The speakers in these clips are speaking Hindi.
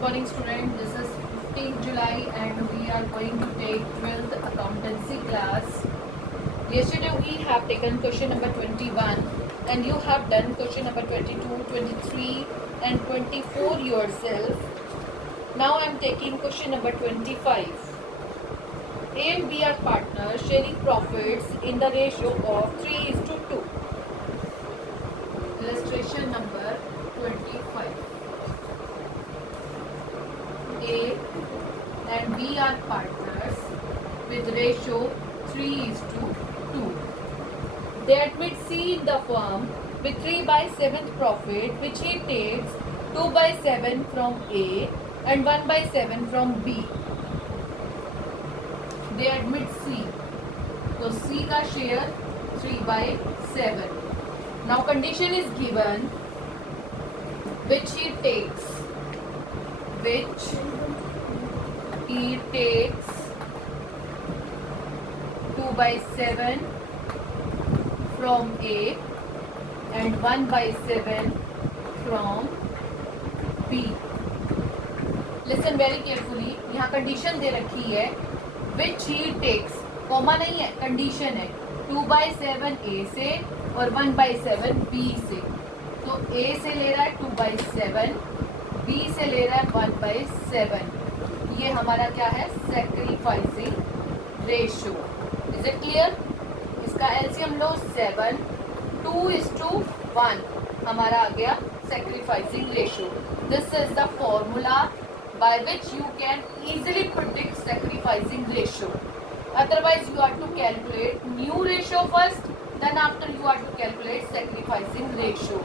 Good morning student, this is 15th July and we are going to take 12th accountancy class. Yesterday we have taken question number 21 and you have done question number 22, 23 and 24 yourself. Now I am taking question number 25. A and B are partners sharing profits in the ratio of 3:2. Illustration number 25. A and B are partners with ratio 3:2. They admit C in the firm with 3/7 profit, which he takes 2/7 from A and 1/7 from B. They admit C, so C का share 3/7. Now condition is given which he takes 2/7 from A and 1/7 from B. Listen very carefully. यहाँ कंडीशन दे रखी है which he takes, कॉमा नहीं है, कंडीशन है 2/7 A से और 1/7 B से. तो A से ले रहा है 2/7, B से ले रहा है 1/7. ये हमारा क्या है, sacrificing ratio. Is it clear? इसका एलसीएम लो 7, 2:1 हमारा आ गया sacrificing ratio. This is the formula by which you can easily predict sacrificing ratio. Otherwise you are to calculate new ratio first, then after you are to calculate sacrificing ratio.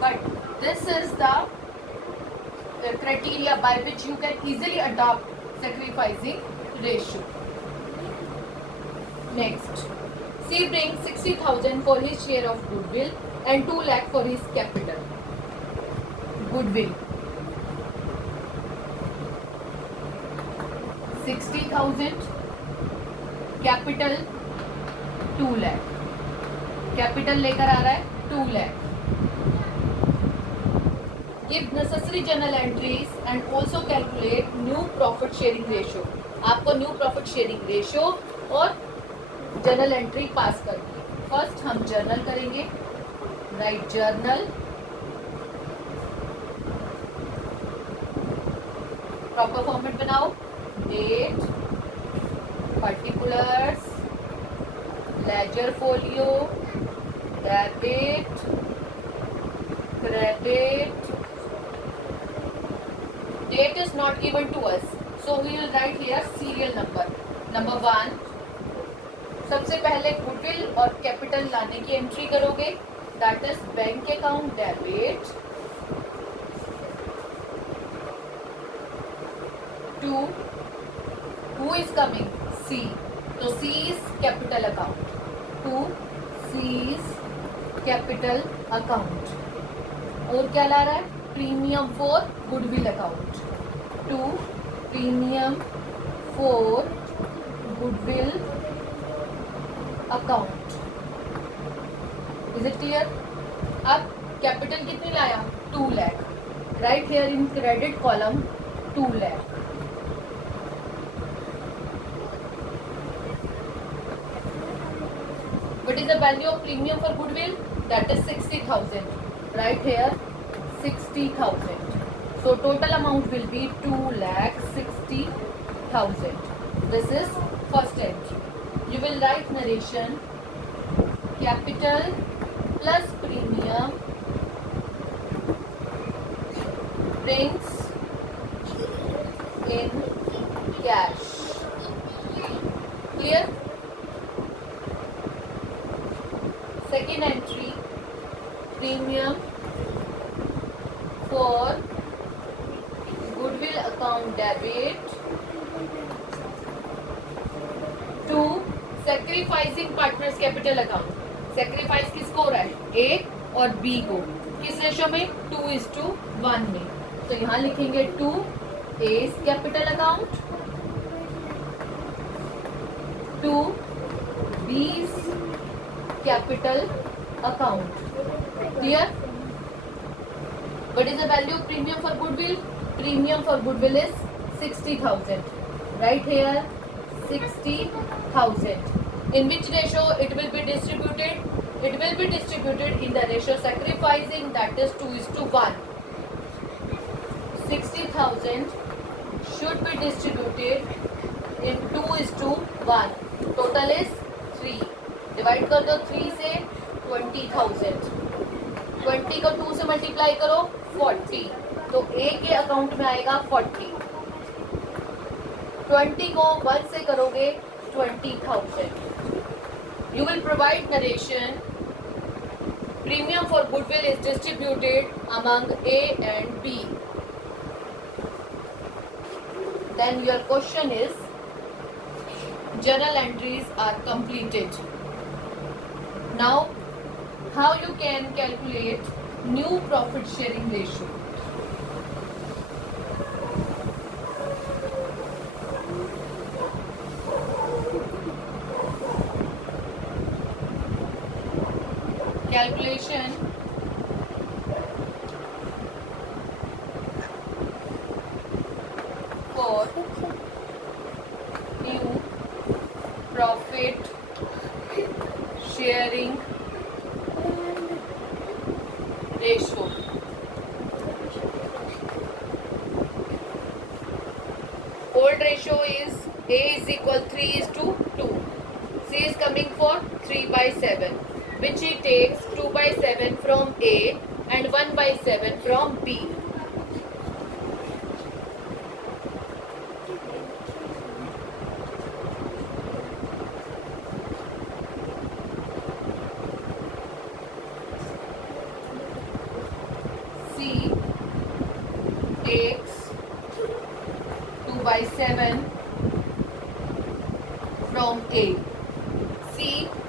But this is the criteria by which you can easily adopt sacrificing ratio. Next, C brings 60,000 for his share of goodwill and 2 lakh for his capital. Goodwill 60,000, capital 2 lakh. Capital लेकर आ रहा है 2 lakh. Give necessary journal entries and also calculate new profit sharing ratio. आपको न्यू प्रॉफिट शेयरिंग रेशियो और जर्नल एंट्री पास करनी है. फर्स्ट हम जर्नल करेंगे. Write journal. प्रॉपर फॉर्मेट बनाओ. Date, particulars, ledger folio, debit, credit. Date is not given to us, so we will write here serial number. Number 1, सबसे पहले गुडविल और कैपिटल लाने की एंट्री करोगे. That is bank account debit 2. Who is coming? C. So C is capital account. 2. C is capital account. और क्या ला रहा है? Premium for goodwill account. 2. Premium for goodwill account. Is it clear? अब कैपिटल कितनी लाया? 2 lakh. Right here in credit column 2 lakh. What is the value of premium for goodwill? That is 60,000. Right here 60,000. So total amount will be 2,60,000. This is first entry. You will write narration capital plus premium brings in cash. Clear? Second entry, premium for goodwill account debit to sacrificing partners capital account. Sacrifice किसको हो रहा है? A और B को. किस रेशो में? 2:1 में. तो यहाँ लिखेंगे 2 A's capital account, 2 B's capital account. Clear? What is the value of premium for goodwill? Premium for goodwill is 60,000. Right here, 60,000. In which ratio it will be distributed? It will be distributed in the ratio sacrificing, that is 2:1. 60,000 should be distributed in 2:1. Total is 3. Divide कर दो 3 से 20,000. 20 को 2 से मल्टीप्लाई करो 40. तो ए के अकाउंट में आएगा 40. 20 को 1 से करोगे 20,000. You will provide narration. Premium for goodwill is distributed among A and B. Then your question is, journal entries are completed. Now, how you can calculate new profit sharing ratio? Calculation for new profit sharing ratio. Old ratio is A is equal 3:2. C is coming for 3/7, which he takes 2/7 from A and 1/7 from B. C takes 2/7 from A. C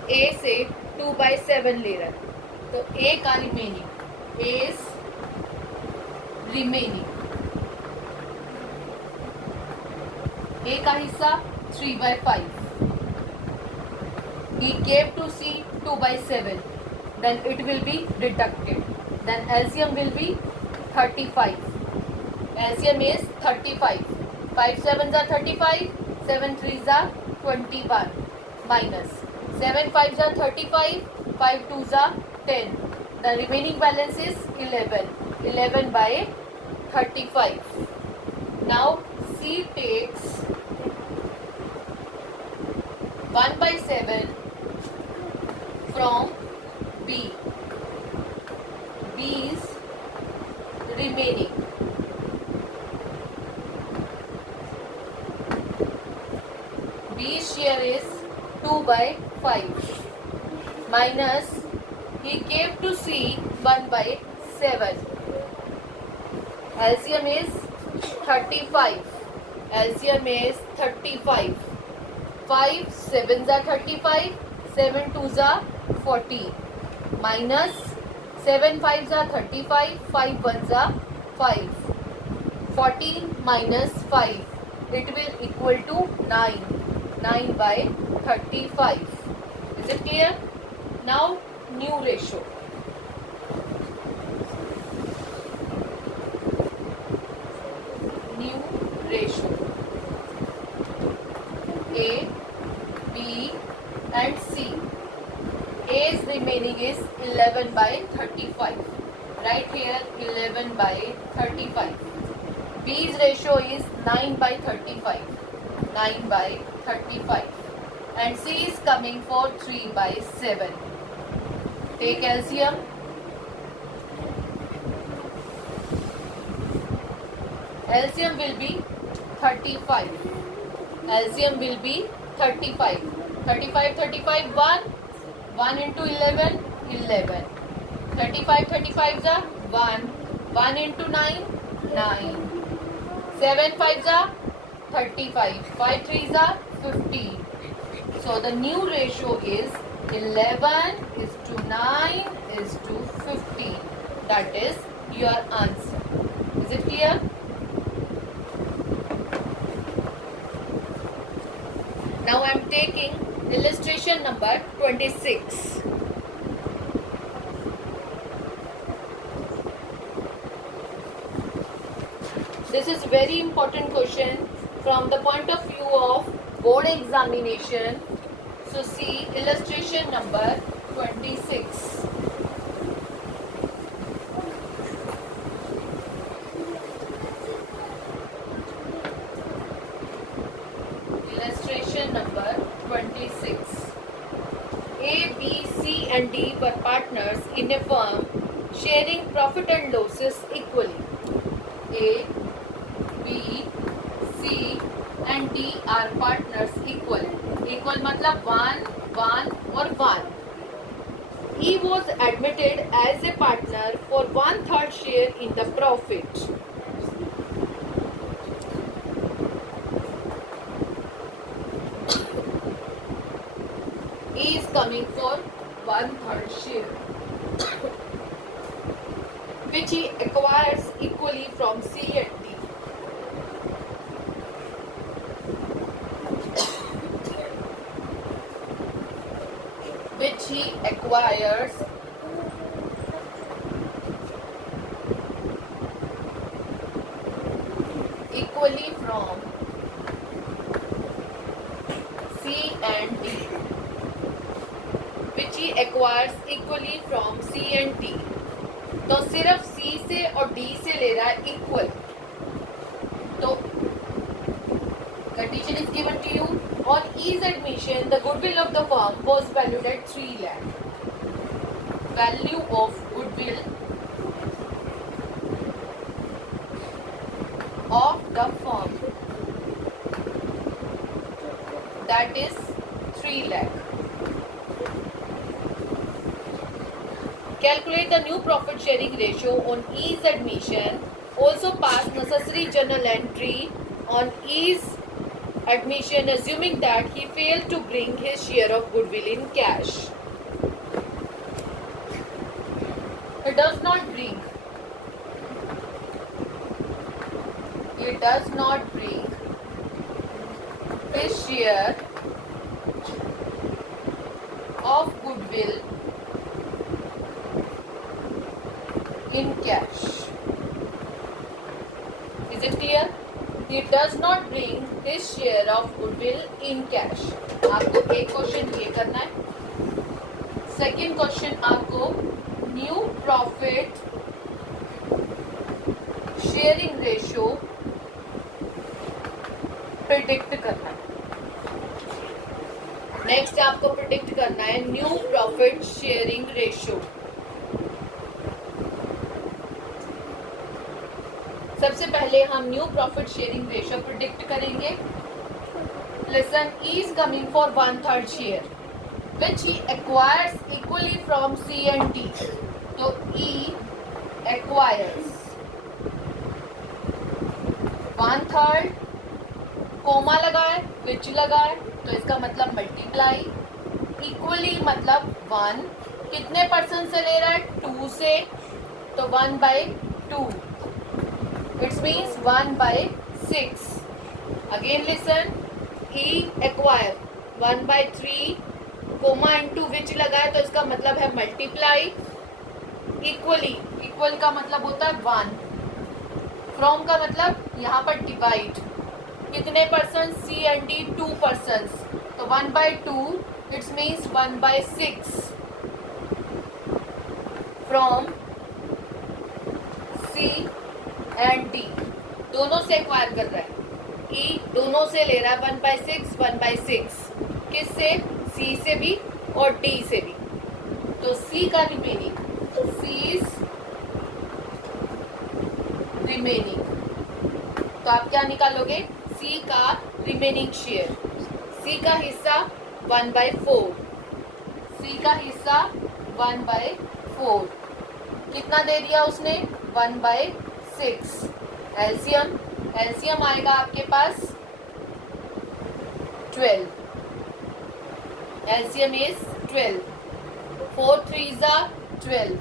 A से 2/7 ले रहा है, तो A का रिमेनिंग is remaining. A का हिस्सा 3/5. He gave to C 2/7. Then it will be deducted. Then LCM will be 35. LCM is 35. 5 7s are 35. 7 3s are 21. Minus 7 5s are 35. 5 2s are 10. The remaining balance is 11. 11 by 35. Now C takes 1/7 from B. B is remaining. B's share is 2/5 minus he gave to C 1/7. LCM is 35. LCM is 35. 5 7s are 35. 7 2s are 40. Minus 7 5s are 35. 5 1s are 5. 40 minus 5. It will equal to 9. 9/35. Is it clear? Now new ratio. New ratio. A, B and C. A's remaining is 11/35. Right here 11/35. B's ratio is 9/35. 9/35. And C is coming for 3/7. Take LCM. LCM will be 35. LCM will be 35. 35 35 1. 1 into 11 11. 35 35s are 1. 1 into 9 9. 7 5s are 35. 5 3s are 15. So the new ratio is 11:9:15. That is your answer. Is it clear? Now I am taking illustration number 26. This is very important question from the point of view of board examination. So see illustration number 26. Illustration number 26. A, B, C and D were partners in a firm sharing profit and losses equally. A, B, C and D are partners equal. Equal मतलब 1, 1 और 1. E was admitted as a partner for 1/3 share in the profit. E is coming for 1/3 share, which he acquires equally from C and D. Which he acquires equally from C and D. Which he acquires equally from C and D. तो सिर्फ C से और D से ले रहा है इक्वल. तो condition is given to you. On E's admission, the goodwill of the firm was valued at 3 lakh. Value of goodwill of the firm, that is 3 lakh. Calculate the new profit sharing ratio on E's admission. Also pass necessary journal entry on E's admission, assuming that he failed to bring his share of goodwill in cash. He does not bring his share of goodwill in cash. Is it clear? He does not bring his share of goodwill in cash. आपको एक क्वेश्चन ये करना है. सेकंड क्वेश्चन आपको new profit sharing ratio predict करना है. नेक्स्ट आपको प्रिडिक्ट करना है न्यू प्रॉफिट शेयरिंग रेशियो. सबसे पहले हम new profit sharing ratio predict करेंगे. Listen, E is coming for 1/3 share, which he acquires equally from C and D. तो E acquires 1/3, कोमा लगाए, which लगाए, तो इसका मतलब मल्टीप्लाई. इक्वली मतलब 1. कितने परसेंट से ले रहा है? 2 से. तो 1/2. It means 1/6. Again listen. E acquire 1/3, comma into which लगाए, तो इसका मतलब है मल्टीप्लाई. इक्वली, इक्वल का मतलब होता है 1. फ्रॉम का मतलब यहाँ पर डिवाइड. कितने परसेंट? C and D 2%. तो 1/2. It means 1/6 from C and D. दोनों से एक्वायर कर रहा है. E दोनों से ले रहा है 1/6, 1/6. किससे? C से भी और D से भी. तो C का रिमेनिंग, C is रिमेनिंग. तो आप क्या निकालोगे? C का रिमेनिंग शेयर. C का हिस्सा 1/4. C का हिस्सा 1/4. कितना दे दिया उसने? 1/6. एलसीएम, एलसीएम आएगा आपके पास 12. LCM is 12. 4 3s are 12.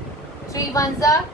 3 1s are